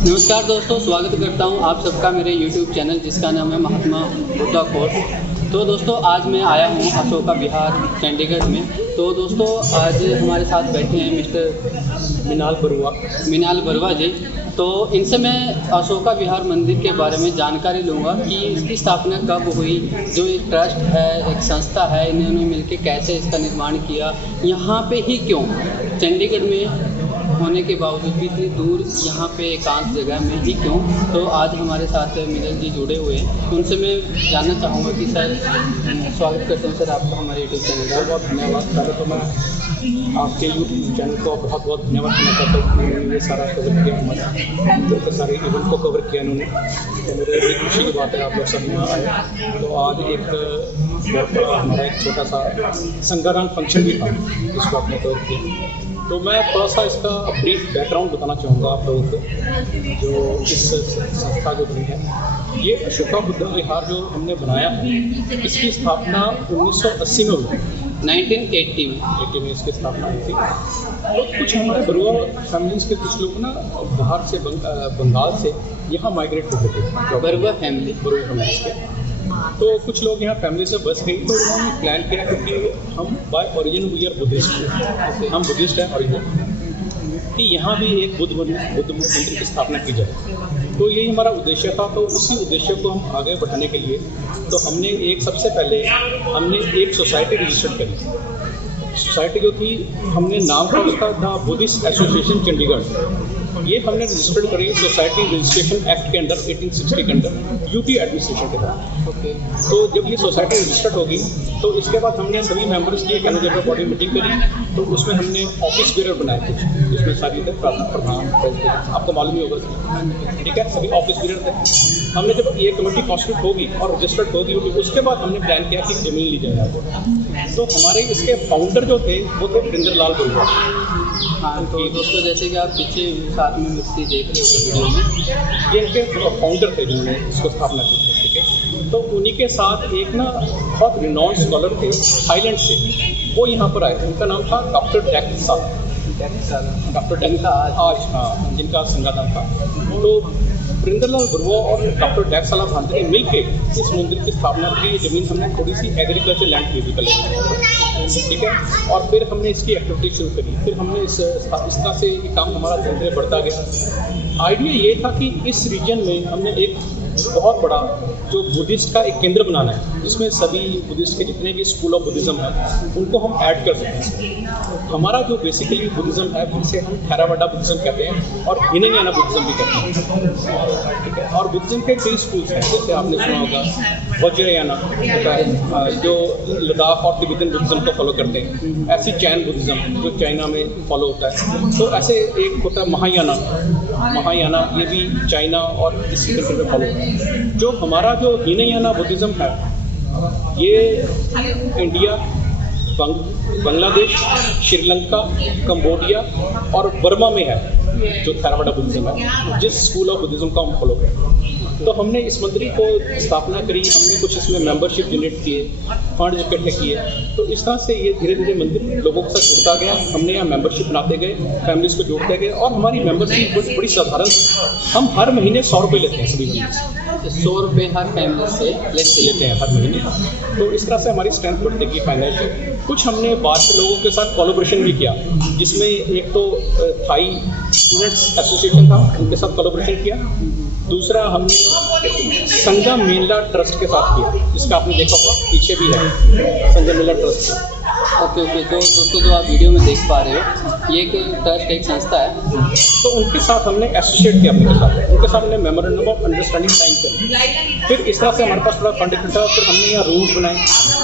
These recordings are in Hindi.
नमस्कार दोस्तों, स्वागत करता हूं आप सबका मेरे YouTube चैनल जिसका नाम है महात्मा बुद्धा कोर्ट। तो दोस्तों आज मैं आया हूं अशोका विहार चंडीगढ़ में। तो दोस्तों आज हमारे साथ बैठे हैं मिस्टर मिनाल बरुआ जी। तो इनसे मैं अशोका विहार मंदिर के बारे में जानकारी लूँगा कि इसकी स्थापना कब हुई, जो एक ट्रस्ट है, एक संस्था है, इन्होंने मिलकर कैसे इसका निर्माण किया, यहाँ पे ही क्यों, चंडीगढ़ में होने के बावजूद भी इतनी दूर यहाँ पे एकांत जगह में ही क्यों। तो आज हमारे साथ मिनल जी जुड़े हुए हैं, उनसे मैं जानना चाहूँगा कि सर, स्वागत करता हूँ सर आपका हमारे यूट्यूब चैनल का। बहुत धन्यवाद। पहले तो मैं आपके यूट्यूब चैनल को बहुत बहुत धन्यवाद करना चाहता हूँ कि उन्होंने ये सारा कवर किया, हमारे इतने सारे इवेंट को कवर किया इन्होंने। तो मेरे बड़ी खुशी की बात है आप लोग सब यहाँ आए। तो आज एक बहुत बड़ा हमारा एक छोटा सा संज्ञादान फंक्शन भी था जिसको आपने कवर किया। तो मैं थोड़ा सा इसका ब्रीफ बैकग्राउंड बताना चाहूँगा आप लोगों को। जो इस संस्था जो बनी है, ये अशोका बुद्धा विहार जो हमने बनाया है, इसकी स्थापना 1980 में हुई। 1980 में इसकी स्थापना हुई थी। तो कुछ हमारे बरुआ फैमिलीज़ के कुछ लोग ना बाहर से बंगाल से यहाँ माइग्रेट हो गए थे। बरुआ फैमिलीज़ के तो कुछ लोग यहाँ फैमिली से बस गई। तो उन्होंने प्लान किया क्योंकि हम by origin we are Buddhist, हम बुद्धिस्ट हैं ओरिजिन, कि यहाँ भी एक बुद्ध मंदिर की स्थापना की जाए। तो यही हमारा उद्देश्य था। तो उसी उद्देश्य को हम आगे बढ़ाने के लिए तो हमने एक सबसे पहले हमने एक सोसाइटी रजिस्टर करी। सोसाइटी जो थी, हमने नाम था उसका द बुद्धिस्ट एसोसिएशन चंडीगढ़। ये हमने रजिस्टर्ड करी सोसाइटी रजिस्ट्रेशन एक्ट के अंदर 1860 के अंदर यूटी एडमिनिस्ट्रेशन के तहत। तो जब ये सोसाइटी रजिस्टर्ड होगी तो इसके बाद हमने सभी मेंबर्स की एक एनुअल बॉडी मीटिंग करी। तो उसमें हमने ऑफिस बेरर बनाए कुछ, जिसमें सारी थे प्रधान प्रेसिडेंट, आपको मालूम ही होगा, ठीक है, सभी ऑफिस बेरर थे। हमने जब ये कमेटी कॉन्स्टिट्यूट होगी और रजिस्टर्ड होगी उसके बाद हमने प्लान किया कि जमीन ली जाए। तो हमारे इसके फाउंडर जो थे वो थे वरिंदर लाल बरुआ। हाँ, तो दोस्तों जैसे कि आप पीछे साथ में व्यक्ति देख रहे हो वीडियो में, ये इनके फाउंडर थे जिन्होंने इसको स्थापना की थी, ठीक है। तो उन्हीं के साथ एक ना बहुत रिनॉन्ड स्कॉलर थे थाईलैंड से, वो यहाँ पर आए थे। उनका नाम था डॉक्टर डेक्सा, आज, हाँ, जिनका संज्ञादान था। तो वरिंदर लाल बरुआ और डॉक्टर डेक्साला भांते ने मिलकर इस मंदिर की स्थापना की। जमीन हमने थोड़ी सी एग्रीकल्चर लैंड खरीदी कल, ठीक है, और फिर हमने इसकी एक्टिविटी शुरू करी। फिर हमने इस तरह से ये काम हमारा धीरे धीरे बढ़ता गया। आइडिया ये था कि इस रीजन में हमने एक बहुत बड़ा जो बुद्धिस्ट का एक केंद्र बनाना है, जिसमें सभी बुद्धिस्ट के जितने भी स्कूल ऑफ बुद्धिज़्म हैं उनको हम ऐड कर सकते हैं। हमारा जो बेसिकली बुद्धिज़्म है जिसे हम थेरावाडा बुद्धिज़्म कहते हैं और हिनयाना बुद्धिज़्म भी कहते हैं, ठीक है। और बुद्धिज़्म के कई स्कूल्स हैं, जैसे आपने सुना होगा वज्रयाना, जो लद्दाख और तिब्बतन बुद्धिज़्म को फॉलो करते हैं, ऐसी चैन बुद्धिज़्म जो चाइना में फॉलो होता है। तो ऐसे एक होता है महायाना, ये भी चाइना और इसी कंट्री में फॉलो होता है। जो हमारा जो हिनयाना बुद्धिज़्म है, ये इंडिया, बांग्लादेश, श्रीलंका, कंबोडिया और बर्मा में है। जो थेरावाडा बुद्धिज़्म है, जिस स्कूल ऑफ बुद्धिज़्म का हम फॉलो करते हैं। तो हमने इस मंदिर को स्थापना करी, हमने कुछ इसमें मेंबरशिप जनरेट किए, फंड इकट्ठे किए। तो इस तरह से ये धीरे धीरे मंदिर लोगों के साथ जुड़ता गया। हमने यहाँ मेंबरशिप बनाते गए, फैमिलीज़ को जोड़ते गए, और हमारी मेंबरशिप बड़ी साधारण, हम हर महीने 100 रुपये लेते हैं सभी मेंबर्स। 100 रुपये हर फैमिली से लेते हैं हर महीने। तो इस तरह से हमारी स्ट्रेंथ बढ़ती गई फाइनेंशियल। कुछ हमने बाहर के लोगों के साथ कोलैबोरेशन भी किया, जिसमें एक तो थाई स्टूडेंट्स एसोसिएशन था, उनके साथ कोलैबोरेशन किया। दूसरा हमने संगम मेला ट्रस्ट के साथ किया, जिसका आपने देखा होगा पीछे भी है संगम मेला ट्रस्ट। ओके। तो दोस्तों जो आप वीडियो में देख पा रहे हो, ये एक ट्रस्ट, एक संस्था है। तो उनके साथ हमने एसोसिएट किया, उनके साथ हमने मेमोरेंडम ऑफ अंडरस्टैंडिंग साइन करी। फिर इस तरह से हमारे पास थोड़ा फंड इकट्ठा, फिर हमने यहाँ रूम्स बनाए,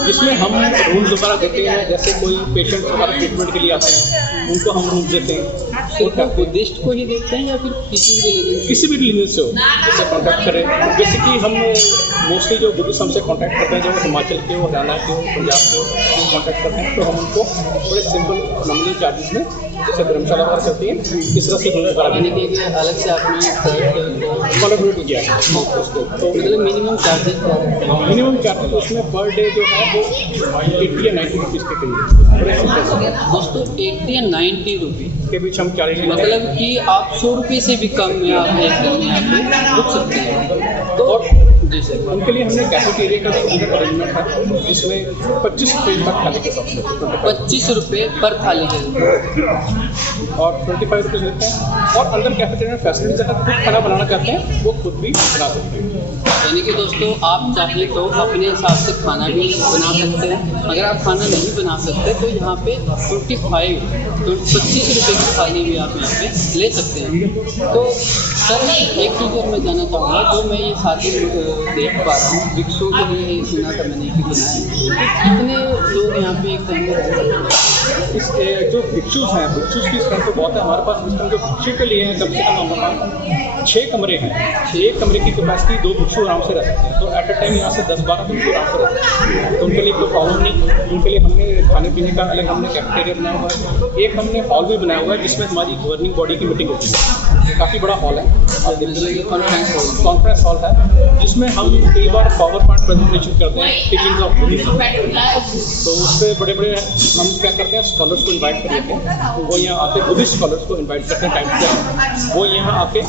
जिसमें हम रूम्स वगैरह देते हैं। जैसे कोई पेशेंट वगैरह ट्रीटमेंट के लिए आते हैं, उनको हम रूम्स देते हैं। सिर्फ बुद्धिस्ट को ही देखते हैं या फिर किसी भी रिलीजन से हो, जैसे कॉन्टैक्ट करें। बेसिकली हम मोस्टली जो बुद्धिस्ट हमसे कॉन्टैक्ट करते हैं, जो हिमाचल के हो, हरियाणा के हो, पंजाब के हो, कॉन्टैक्ट करते हैं, तो हम उनको बड़े सिंपल नॉमिनल चार्जेस में, जैसे धर्मशाला वगैरह करती है, इस तरह से अलग से आपने कोलैबोरेट किया है। तो मतलब मिनिमम चार्जेस उसमें पर डे जो है वो 80 या 90 रुपीज़ के करीब। दोस्तों 80 या 90 रुपये के बीच हम चैलेंजिंग है। मतलब कि आप 100 रुपये से भी कम में आप एक दिन में यहाँ पे रुक सकते हैं। तो और जी सर, उनके लिए हमने कैफेटेरिया का भी अंदर अरेंजमेंट है, जिसमें 25 रुपये तक खाने के साथ 25 रुपये पर थाली के और 25 रुपये लेते हैं। और अंदर कैफेटेरिया फैसिलिटीज अगर खुद खाना बनाना चाहते हैं वो खुद भी बना सकते हैं। यानी कि दोस्तों आप चाहें तो अपने हिसाब से खाना भी बना सकते हैं। अगर आप खाना नहीं बना सकते तो यहाँ पे 25 रुपये की थाली भी आप यहाँ पे ले सकते हैं। तो सर एक चीज़ और मैं जानना चाहूँगा, जो मैं ये साथी देख पा रहा हूँ, भिक्षुओं के लिए ही सुना था मैंने कि कितने लोग यहाँ पे एक टाइम में रह सकते हैं? इस जो भिक्षुस हैं, भिक्षुस की स्ट्रेंथ तो बहुत है हमारे पास। इस टाइम जो भिक्षु के लिए हैं कम से कम हमारे पास 6 कमरे हैं। 6 कमरे की कैपेसिटी 2 भिक्षु आराम से रह सकते हैं। तो एट अ टाइम यहाँ से 10-12 भिक्षु आराम से रह सकते हैं। तो उनके लिए कोई प्रॉब्लम नहीं। उनके लिए हमने खाने पीने का अलग हमने कैफेटेरिया बनाया हुआ है। एक हमने हॉल भी बनाया हुआ है जिसमें हमारी गवर्निंग बॉडी की मीटिंग होती है। काफ़ी बड़ा हॉल है, कॉन्फ्रेंस हॉल है, जिसमें हम कई बार पावर पॉइंट प्रेजेंटेशन करते हैं टीचिंग ऑफ बुद्धिज्म। तो उस पर बड़े हम क्या करते हैं, स्कॉलर्स को इनवाइट कर लेते हैं। तो वो यहाँ आके बुद्धिस्ट स्कॉलर्स को इनवाइट करते हैं टाइम टू टाइम। वो यहाँ आके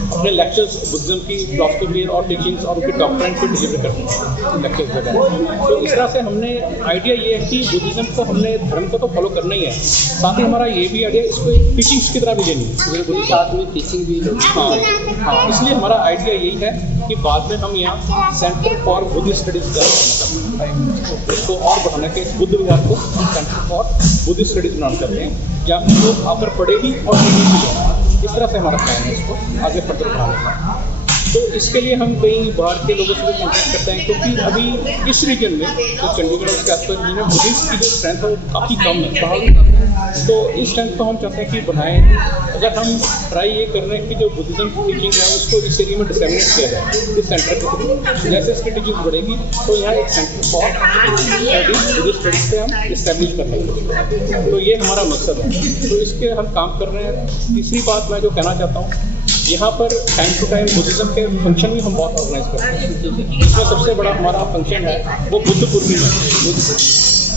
अपने लेक्चर्स बुद्धिज्म की फिलॉसफी और टीचिंग्स और उनके डॉक्ट्राइन को डिलीवर करते हैं लेक्चर्स वगैरह। तो इस तरह से हमने आइडिया ये है कि बुद्धिज्म को हमने धर्म को तो फॉलो करना ही है, साथ ही हमारा ये भी आइडिया इसको एक टीचिंग्स की तरह भी लेनी है, साथ में टीचिंग भी होगी। हाँ, इसलिए हमारा आइडिया यही है कि बाद में हम यहाँ सेंटर फॉर बुद्धिस्ट स्टडीज़ करते हैं, इसको और बढ़ाने के बुद्ध विहार को सेंटर फॉर बुद्धिस्ट स्टडीज़ बनाना चाहते हैं, जहाँ लोग आकर पढ़े भी और ट्रेनिंग भी लें। इस तरह से हमारा प्लान है इसको आगे फर्दर बढ़ाने का। तो इसके लिए हम कई बाहर के लोगों से भी कॉन्टैक्ट करते हैं, क्योंकि अभी इस रीजन में तो चंडीगढ़ और उसके आसपास में बुद्धिस्ट की जो स्ट्रेंथ है वो काफ़ी कम है। तो इस स्ट्रेंथ को हम चाहते हैं कि बढ़ाएं। अगर हम ट्राई ये कर रहे हैं कि जो बुद्धिज्म की टीचिंग है उसको इस एरिया में डिसेमिनेट किया जाए इस सेंटर के थ्रू। जैसे इसकी टीचिंग बढ़ेगी तो यहाँ एक सेंटर फॉर बुद्धिस्ट स्टडीज पे हम इस्टेब्लिश कर लेंगे। तो ये हमारा मकसद है। तो इसके हम काम कर रहे हैं। तीसरी बात मैं जो कहना चाहता हूँ, यहाँ पर टाइम टू टाइम बुद्धिज्म के फंक्शन भी हम बहुत ऑर्गेनाइज करते हैं। इसमें सबसे बड़ा हमारा फंक्शन है वो बुद्ध पूर्णिमा।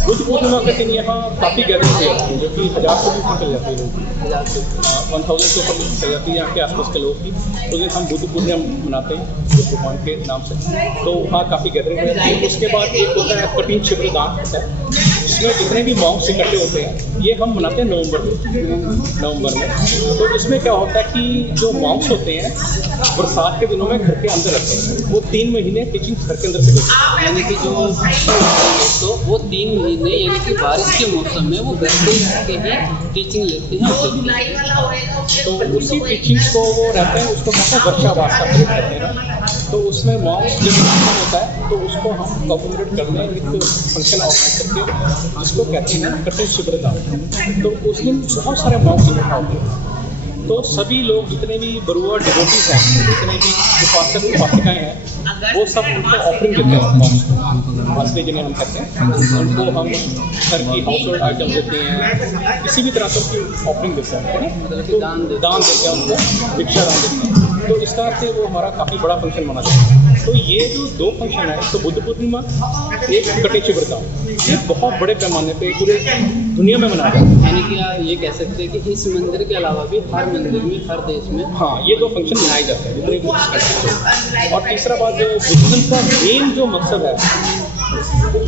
बुद्ध पूर्णिमा के दिन यहाँ काफ़ी गैदरिंग हो जाती है, जो कि 1000 से भी चल जाती है लोग, 1000 से 1000 से ऊपर चल जाती है यहाँ के आसपास के लोग की। तो दिन हम बुद्ध पूर्णिमा मनाते हैं बुद्ध भगवान के नाम से। तो वहाँ काफ़ी गैदरिंग हो जाती है। उसके बाद एक होता है कठिन शिविर दान होता है, जिसमें जितने भी मॉन्क्स इकट्ठे होते हैं, ये हम मनाते हैं नवंबर में। तो इसमें क्या होता है कि जो मॉन्क्स होते हैं बरसात के दिनों में घर के अंदर रहते हैं, वो 3 महीने टीचिंग घर के अंदर से करते हैं। यानी कि जो तो वो 3 महीने यानी कि बारिश के मौसम में वो घर पे ही टीचिंग लेते हैं। तो उसी टीचिंग्स को वो रहते हैं, उसको कहते हैं वर्षावास का पीरियड कहते हैं। तो उसमें मॉन्क्स जब फंक्शन होता है तो उसको हम कॉपरेट करते हैं एक फंक्शन ऑर्गेनाइज करके, जिसको कहते हैं कठिन शिविर दान। तो उस दिन बहुत सारे मॉन्क्स इकट्ठा होते हैं। तो सभी लोग जितने भी बरुआ डिवोटीज हैं, जितने भी उपासक उपासिकाएँ हैं, वो सब उनको ऑफरिंग देते हैं। मंथली जिन्हें हम कहते हैं, उनको हम घर की हाउस होल्ड आइटम देते हैं, किसी भी तरह से उनकी ऑफरिंग देते हैं, तो दान देते हैं उनको, भिक्षा दान देते हैं। तो इस तरह से वो हमारा काफ़ी बड़ा फंक्शन माना जाता है। तो ये जो 2 फंक्शन है, तो बुद्ध पूर्णिमा, एक कठिन शिविर दान, ये बहुत बड़े पैमाने पे पूरे दुनिया में मनाया जाता है। यानी कि आप ये कह सकते हैं कि इस मंदिर के अलावा भी हर मंदिर में, हर देश में हाँ ये 2 फंक्शन मनाए जाते हैं जितने भी। और तीसरा बात, जो बुद्धिज्म का मेन जो मकसद है,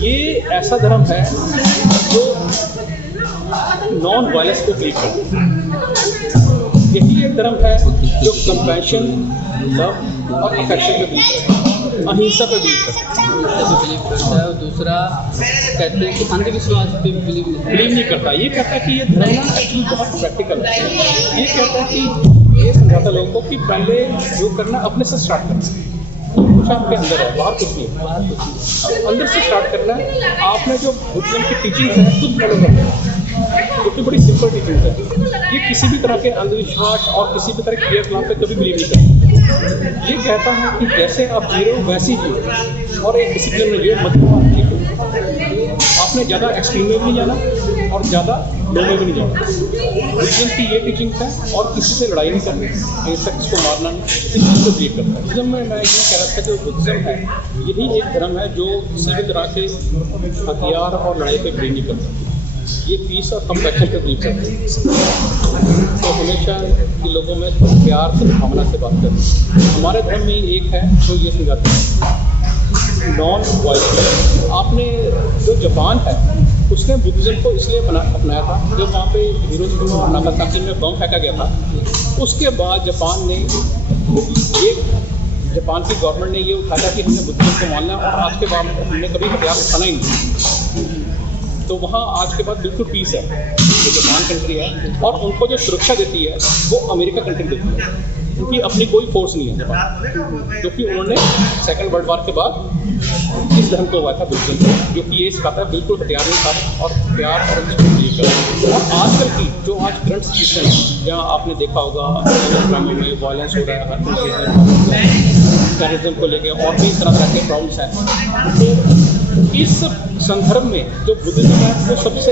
ये ऐसा धर्म है जो नॉन वायलेंस को बिलीव करता है। यही एक धर्म है जो कंपैशन, लव और अफेक्शन पे बिलीव करता है, अहिंसा पे बिलीव करता है। और दूसरा कहते हैं कि अंधविश्वास पे बिलीव नहीं करता। ये कहता है कि ये धर्म ना एक्चुअली बहुत प्रैक्टिकल है। ये कहता है कि ये समझाता लोगों को कि पहले जो करना अपने से स्टार्ट करना, कुछ आपके अंदर है, बाहर कुछ नहीं है, अंदर से स्टार्ट करना है। आपने जो बुद्धिज्म की टीचिंग है खुद फॉलो करना है, क्योंकि बड़ी सिंपल टीचिंग है। ये किसी भी तरह के अंधविश्वास और किसी भी तरह के क्रियाकलाप पे कभी बिलीव नहीं करता। ये कहता है कि जैसे आप जी रहे हो वैसे ही जियो और एक डिसिप्लिन में जियो, मध्यम जियो। आपने ज़्यादा एक्सट्रीम में भी नहीं जाना और ज़्यादा लो में भी नहीं जाना। बुद्धिज्म की ये टीचिंग है, और किसी से लड़ाई नहीं करनी, इंसेक्ट्स को मारना नहीं, इस चीज़ को बिलीव करता है। बुद्धिज्म में मैं ये कह रहा था, जो बुद्धिज्म है यही एक धर्म है जो किसी भी तरह के हथियार और लड़ाई पे बिलीव नहीं करता। ये पीस और कंपैशन पे बिलीव करते हैं। तो हमेशा कि लोगों में प्यार सद्भावना से बात करते हैं। हमारे धर्म में एक है जो ये समझाते हैं नॉन वायलेंस। आपने जो जापान है उसने बुद्धिज़्म को इसलिए अपनाया था, जब वहाँ पे हिरोशिमा नागासाकी में बम फेंका गया था, उसके बाद जापान की गवर्नमेंट ने ये उठाया कि हमने बुद्धिज़्म को मानना है और आज के बाद हमने कभी हथियार उठाना ही नहीं। तो वहाँ आज के बाद बिल्कुल पीस है, जो जापान कंट्री है, और उनको जो सुरक्षा देती है वो अमेरिका कंट्री देती है, क्योंकि अपनी कोई फोर्स नहीं है जापान, क्योंकि उन्होंने सेकेंड वर्ल्ड वॉर के बाद इस धर्म को हुआ था बुद्धिज़्म, जो कि ये सिखाता है बिल्कुल हथियार नहीं था और प्यार और और आजकल की जो आज करंट सिचुएशन है, जहाँ आपने देखा होगा में वायलेंस हो रहा है, हर चीज़ टेररिज्म को लेके और भी तरह तरह के प्रॉब्लम्स हैं, तो इस संदर्भ में जो बुद्धिज़्म है वो सबसे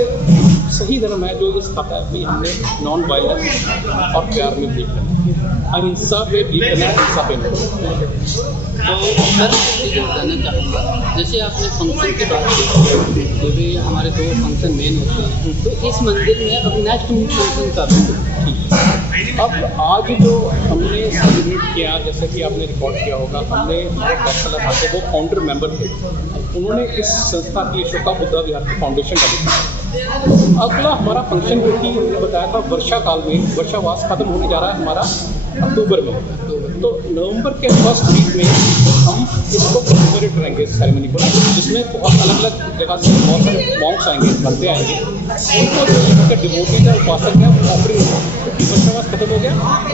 सही धर्म है, जो ये सिखाता है कि हमने नॉन वायलेंस और प्यार में बिलीव करना है, अहिंसा पे बिलीव करना है, हिंसा पे नहीं। तो सर चीज़ बताना चाहूँगा, जैसे आपने फंक्शन की बात की, जो भी हमारे 2 फंक्शन मेन होते हैं, तो इस मंदिर में अब नेक्स्ट फंक्शन कब है? अब आज जो हमने सेलिब्रेट किया, जैसे कि आपने रिकॉर्ड किया होगा, हमने हमारे डॉक्टर थे वो फाउंडर मेंबर थे, उन्होंने इस संस्था की अशोका बुद्धा विहार की फाउंडेशन डाली। अगला हमारा फंक्शन जो कि उन्होंने बताया था वर्षा काल में, वर्षावास खत्म होने जा रहा है हमारा अक्टूबर में, तो नवंबर के फर्स्ट वीक में हम इसको कमेमोरेट करेंगे सेरेमनी को, जिसमें बहुत अलग अलग जगह से बहुत सारे मॉन्क्स आएंगे, बंदे आएंगे, उनको जो इनका डिवोटी का उपासक है ऑफरिंग, क्योंकि वर्षावास खत्म हो गया।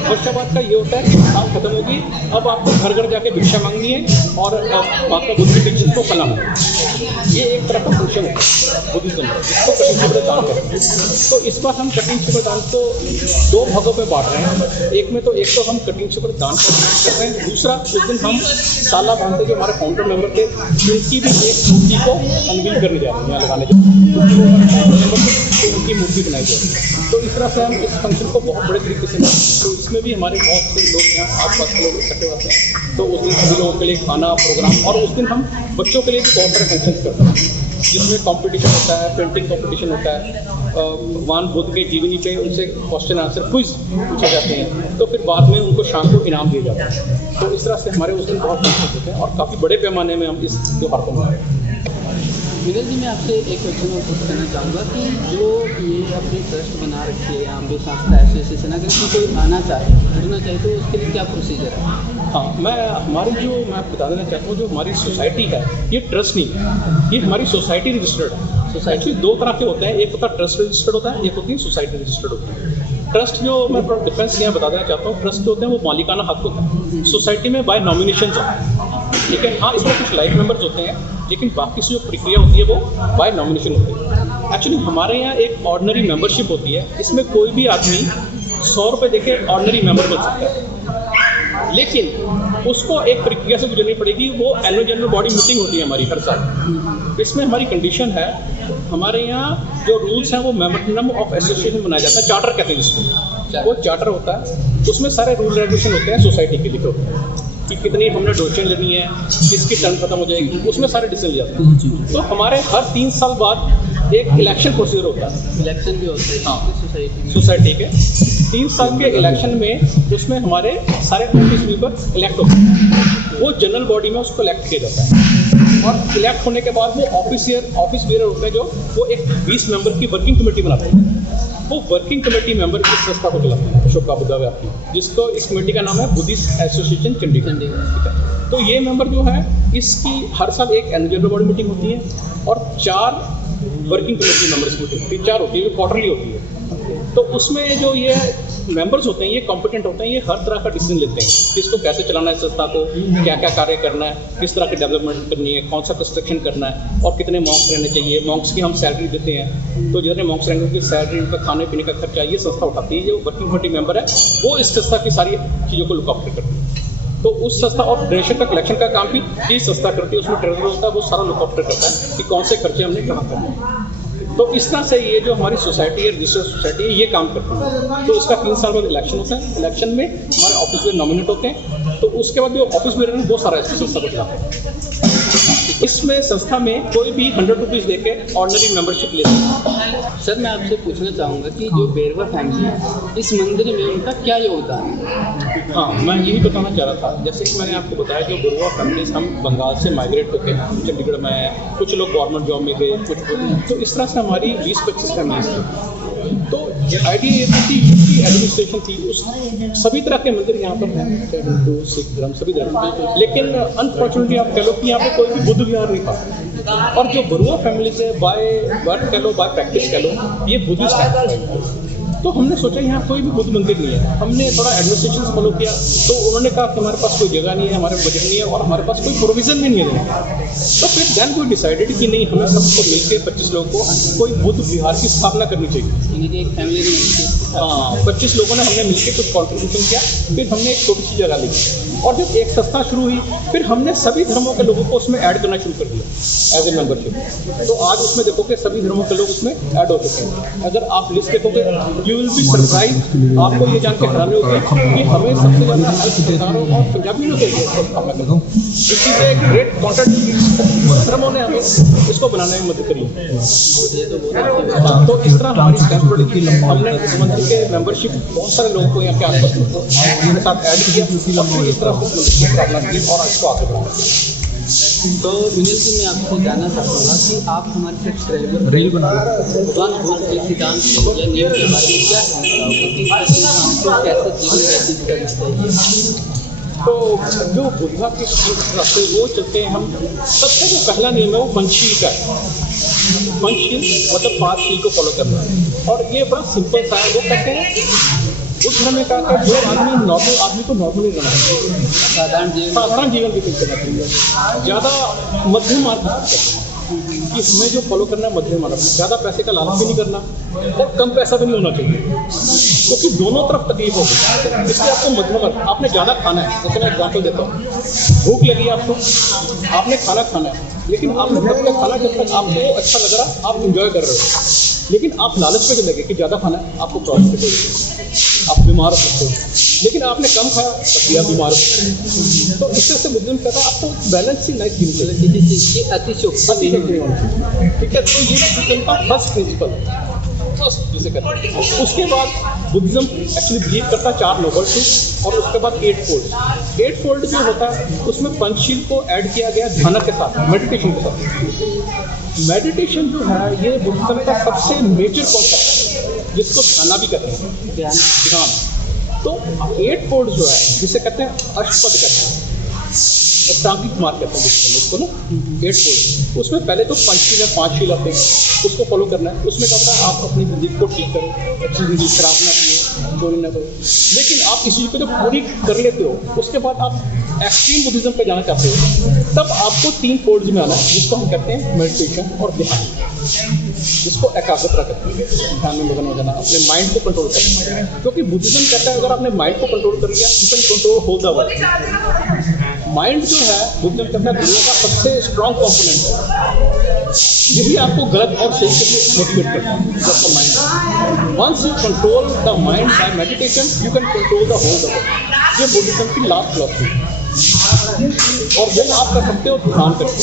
वर्षावास का ये होता है कि काम खत्म होगी, अब आपको घर घर जाके भिक्षा मांगनी है और माता बुद्ध की टीचिंग को फलाना है। ये एक तरह का फंक्शन है बुद्धिज़्म, जिसको कठिन शिविर दान करते हैं। तो इस बार हम कठिन शिविर दान को 2 भागों में बांट रहे हैं। एक तो हम कठिन शिविर दान कर रहे हैं, दूसरा उस दिन हम साला भांते जो हमारे फाउंडर मेंबर थे उनकी भी एक मूर्ति को अनवील करने जा रहे हैं, यहाँ लगाने जा रहे हैं, तो उनकी मूर्ति बनाई जा रही है। तो इस तरह से हम इस फंक्शन को बहुत बड़े तरीके से मनाते, तो इसमें भी हमारे बहुत से लोग यहाँ आसपास के लोग इकट्ठे होते हैं। तो उस दिन सभी लोगों के लिए खाना प्रोग्राम, और उस दिन हम बच्चों के लिए भी बहुत सारे फंक्शन करते हैं, जिसमें कंपटीशन होता है, पेंटिंग कंपटीशन होता है, भगवान बुद्ध के जीवनी पे उनसे क्वेश्चन आंसर क्विज पूछे जाते हैं, तो फिर बाद में उनको शाम को इनाम दिए जाते हैं। तो इस तरह से हमारे उस दिन बहुत फंक्शन होते हैं और काफ़ी बड़े पैमाने में हम इस त्यौहार को मनाते हैं। विनोद जी, मैं आपसे एक क्वेश्चन और पूछ करना चाहूँगा कि जो ये अपनी ट्रस्ट बना रखी है यहाँ पे संस्था एसोसिएशन, अगर इसमें कोई आना चाहे, जुड़ना चाहे, तो उसके लिए क्या प्रोसीजर है? हाँ, मैं बता देना चाहता हूँ, जो हमारी सोसाइटी है ये ट्रस्ट नहीं है, ये हमारी सोसाइटी रजिस्टर्ड है। सोसाइटी 2 तरह के होते हैं, एक होता है ट्रस्ट रजिस्टर्ड होता है, एक होती है सोसाइटी रजिस्टर्ड होती है। ट्रस्ट जो मैं थोड़ा डिफरेंस यहाँ बता देना चाहता हूँ, ट्रस्ट जो होते हैं वो मालिकाना हक होता है, सोसाइटी में बाय नॉमिनेशन होता है, ठीक है। हाँ, इसमें कुछ लाइफ मेंबर्स होते हैं, लेकिन बाकी से जो प्रक्रिया होती है वो बाय नॉमिनेशन होती है। एक्चुअली हमारे यहाँ एक ऑर्डिनरी मेंबरशिप होती है, इसमें कोई भी आदमी 100 रुपये देके ऑर्डिनरी मेंबर बन सकता है, लेकिन उसको एक प्रक्रिया से गुजरनी पड़ेगी। वो एनुअल जनरल बॉडी मीटिंग होती है हमारी हर साल। इसमें हमारी कंडीशन है, हमारे यहाँ जो रूल्स हैं वो मेमोरेंडम ऑफ एसोसिएशन बनाया जाता है, चार्टर कहते हैं जिसको, वो चार्टर होता है, उसमें सारे रूल रेगुलेशन होते हैं सोसाइटी के लिए, कि कितनी हमने डोनेशन लेनी है, किसकी टर्म खत्म हो जाएगी, उसमें सारे डिसीजन लिया जाते हैं। तो हमारे हर 3 साल बाद एक इलेक्शन प्रोसीजर होता है, इलेक्शन भी होते हैं। हाँ, सोसाइटी के 3 साल के इलेक्शन में उसमें हमारे सारे ऑफिस मेंबर इलेक्ट होते हैं, वो जनरल बॉडी में उसको इलेक्ट किया जाता है, और इलेक्ट होने के बाद वो ऑफिस बेयर होते हैं, जो वो एक 20 मेंबर की वर्किंग कमेटी बनाते हैं। वो वर्किंग कमेटी मेंबर इस संस्था को चलाते हैं, अशोका बुद्धा विहार की, जिसको इस कमेटी का नाम है बुद्धिस्ट एसोसिएशन चंडीगढ़। ठीक है, तो ये मेंबर जो है, इसकी हर साल एक एनुअल जनरल बॉडी मीटिंग होती है और 4 वर्किंग कमेटी मेंबर्स मीटिंग 4 होती है, वो क्वार्टरली होती है। तो उसमें जो ये मेंबर्स होते हैं, ये कॉम्पिटेंट होते हैं, ये हर तरह का डिसीजन लेते हैं कि इसको कैसे चलाना है, संस्था को क्या क्या कार्य करना है, किस तरह की डेवलपमेंट करनी है, कौन सा कंस्ट्रक्शन करना है, और कितने मॉन्क्स रहने चाहिए। मॉन्क्स की हम सैलरी देते हैं, तो जितने मॉन्क्स रहेंगे उनकी सैलरी, उनका खाने पीने का खर्चा ये संस्था उठाती है। जो वर्किंग कमेटी मेंबर है वो इस संस्था की सारी चीज़ों को लुक आफ्टर करती है। तो उस संस्था और डोनेशन का कलेक्शन का काम भी इस संस्था करती है, उसमें ट्रेजरर होता है, वो सारा लुक आफ्टर करता है कि कौन से खर्चे हमने कहाँ करने हैं। तो इस तरह से ये जो हमारी सोसाइटी है, रजिस्टर्ड सोसाइटी है, ये काम करती है। तो इसका 3 साल बाद इलेक्शन होता है, इलेक्शन में हमारे ऑफिस में नॉमिनेट होते हैं, तो उसके बाद जो ऑफिस में वो सारा इस संस्था को चलाते हैं। इसमें संस्था में कोई भी 100 रुपीज़ दे के ऑर्डनरी मेंबरशिप ले सकता है। सर मैं आपसे पूछना चाहूँगा कि जो बेरवा फैमिली है इस मंदिर में उनका क्या योगदान है? हाँ, मैं यही बताना चाह रहा था। जैसे कि मैंने आपको बताया जो बुरवा फैमिलीज हम बंगाल से माइग्रेट होकर चंडीगढ़ में आए, कुछ लोग गवर्नमेंट जॉब में गए, कुछ तो इस तरह से हमारी 20-25 फैमिलीज थी। तो आइडिया ये थी कि उसकी एडमिनिस्ट्रेशन थी, उस सभी तरह के मंदिर यहाँ पर हैं, चाहे हिंदू सिख धर्म सभी धर्म, लेकिन अनफॉर्चुनेटली आप कह लो कि यहाँ पे कोई भी बुद्ध विहार नहीं था। और जो बुरवा फैमिलीज है बाय बर्थ कह लो बाय प्रैक्टिस कह लो ये बुद्धिस्ट है। तो हमने सोचा यहाँ कोई भी बुद्ध मंदिर नहीं है। हमने थोड़ा एडमिनिस्ट्रेशन से फॉलो किया तो उन्होंने कहा कि हमारे पास कोई जगह नहीं है, हमारे बजट नहीं है और हमारे पास कोई प्रोविज़न भी नहीं है। तो फिर देन वी डिसाइडेड कि नहीं, हमें सबको मिलकर 25 लोगों को कोई बुद्ध विहार की स्थापना करनी चाहिए। एक फैमिली हाँ, 25 लोगों ने हमने मिलकर कुछ कॉन्ट्रीब्यूशन किया, फिर हमने एक छोटी सी जगह ली और जब एक संस्था शुरू हुई फिर हमने सभी धर्मों के लोगों को उसमें ऐड करना शुरू कर दिया एज ए मेंबरशिप। तो आज उसमें देखोगे सभी धर्मों के लोग उसमें ऐड हो चुके हैं। अगर आप लिस्ट देखोगे यू विल बी सरप्राइज, आपको ये जान के हैरानी होगी कि हमें सबसे ज़्यादा सरकारों और पंजाबियों के स्थापना कर दूँ। इस चीज़ एक ग्रेट कॉन्टेंट धर्मों ने हमें इसको बनाने में मदद करी। तो इस तरह हमारी हमने उस मंदिर के मेंबरशिप बहुत सारे लोगों को यहाँ के आसपास उनके साथ ऐड किया और इस तरह से स्थापना की और इसको आगे बढ़ाया। तो विनील जी मैं आपसे जानना चाहूँगा कि आप हमारे सब्सक्राइबर रील बना भगवान बुद्ध के सिद्धांत या नियम के बारे में क्या कहना चाहोगे कि हमको कैसे जीवन व्यतीत करना चाहिए? तो जो बुद्धा के रास्ते वो चलते हैं हम, सबसे जो पहला नियम है वो पंचशील का है। पंचशील मतलब 5 शील को फॉलो करना है और ये बड़ा सिंपल सा है। वो कहते हैं बुद्ध धर्म में कहा कि जो आदमी नॉर्मल आदमी को नॉर्मली रहना चाहिए, साधारण जीवन व्यतीत करना चाहिए, ज़्यादा मध्यम मार्ग कि हमें जो फॉलो करना है मध्यम मार्ग, ज़्यादा पैसे का लालच भी नहीं करना और कम पैसा भी नहीं होना चाहिए क्योंकि दोनों तरफ तकलीफ होगी। इसलिए आपको मध्यम मार्ग, आपने ज़्यादा खाना है। जैसे मैं एग्जाम्पल देता हूँ, भूख लगी आपको, आपने खाना खाना है लेकिन आपने तब तक खाना जब तक आपको अच्छा लग रहा आप इंजॉय कर रहे हो, लेकिन आप लालच पे लगे कि ज़्यादा खाना है, आपको प्रॉब्लम होगी, आप बीमार हो सकते हो। लेकिन आपने कम खाया तब भी आप बीमार हो सकते हो। तो इस तरह से बुद्धिज्म कहता है आपको बैलेंस ही लाइफ जीनी चाहिए, किसी चीज़ की अतिशयोक्ति नहीं होनी चाहिए। ठीक है, तो ये बुद्धिज्म का फर्स्ट प्रिंसिपल फर्स्ट जिसे कहते हैं। उसके बाद बुद्धिज्म एक्चुअली बिलीव करता है 4 नोबल ट्रूथ और उसके बाद 8 फोल्ड। 8 फोल्ड जो होता है उसमें पंचशील को ऐड किया गया ध्यान के साथ, मेडिटेशन के साथ। मेडिटेशन जो है ये बुद्धिज्म का सबसे मेजर कॉन्सेप्ट है जिसको ध्यान भी कहते हैं, ध्यान। तो 8 फोल्ड जो है जिसे कहते हैं अष्टपद कहते हैं, तांत्रिक मार्ग कहते हैं इसको ना 8 फोल्ड। उसमें पहले तो पंचशील है, 5 शील आते हैं, उसको फॉलो करना है। उसमें क्या होता है आप अपनी जिंदगी को ठीक करो, अच्छी जिंदगी खराब ना पिए, चोरी ना करो। लेकिन आप इस चीज़ को जब पूरी कर लेते हो उसके बाद आप एक्सट्रीम बुद्धिज्म पे जाना चाहते हो, तब आपको 3 फोल्ड्स में आना है जिसको हम कहते हैं मेडिटेशन और ध्यान, जिसको एकाग्रता कहते हैं। ध्यान में मगन हो जाना, अपने माइंड को कंट्रोल करना। क्योंकि बुद्धिज्म कहता है अगर आपने माइंड को कंट्रोल कर लिया you can control whole the world. Mind जो है बुद्धिज्म कहता है दुनिया का सबसे स्ट्रॉन्ग कंपोनेंट है, यही आपको गलत और सही के लिए मोटिवेट करता है आपका mind. Once you control the mind by meditation you can control the whole the world. ये बुद्धिज्म की लास्ट फिलॉसफी है और वो आप कर सकते हो ध्यान करके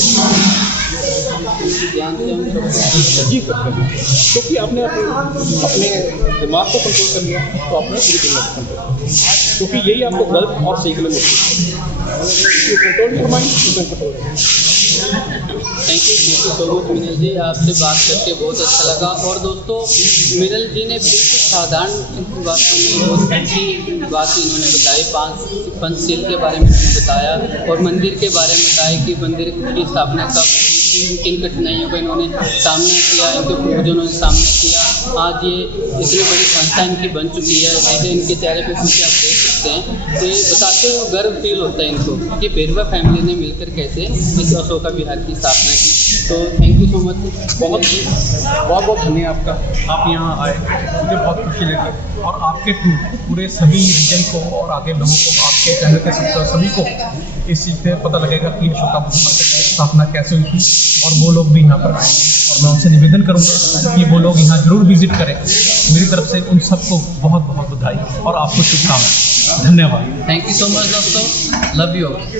जी सकते हैं। क्योंकि आपने अपने दिमाग को कंट्रोल कर लिया तो आपने पूरी दुनिया को कंट्रोल, क्योंकि यही आपको गलत और सही के लिए motivate control your mind you can control. Thank you so much मिनल जी, आपसे बात करके बहुत अच्छा लगा। और दोस्तों मिनल जी ने बिल्कुल साधारण बातों में बहुत अच्छी बात इन्होंने बताई, 5 पंचशील के बारे में इन्होंने बताया और मंदिर के बारे में बताया कि मंदिर की स्थापना कब, किन कठिनाइयों का इन्होंने सामना किया, इनके पूर्वजों ने सामना किया। आज ये इतनी बड़ी संस्था इनकी बन चुकी है, जैसे इनके चेहरे पे खुशी आप देख सकते हैं। तो ये बताते हुए गर्व फील होता है इनको कि बेरवा फैमिली ने मिलकर कैसे इस अशोका विहार की स्थापना की। तो थैंक यू सो मच, बहुत बहुत धन्यवाद आपका, आप यहाँ आए, मुझे बहुत खुशी लगी और आपके थ्रू पूरे सभी रीजन को और आगे लोगों को, आपके चैनल के सभी को इस चीज़ से पता लगेगा कि अशोका बुद्ध मंदिर की स्थापना कैसे हुई थी और वो लोग भी यहाँ पर आए। और मैं उनसे निवेदन करूँगा कि वो लोग यहाँ जरूर विजिट करें। मेरी तरफ से उन सबको बहुत बहुत बधाई और आपको शुभकामनाएं। धन्यवाद। थैंक यू सो मच दोस्तों, लव यू।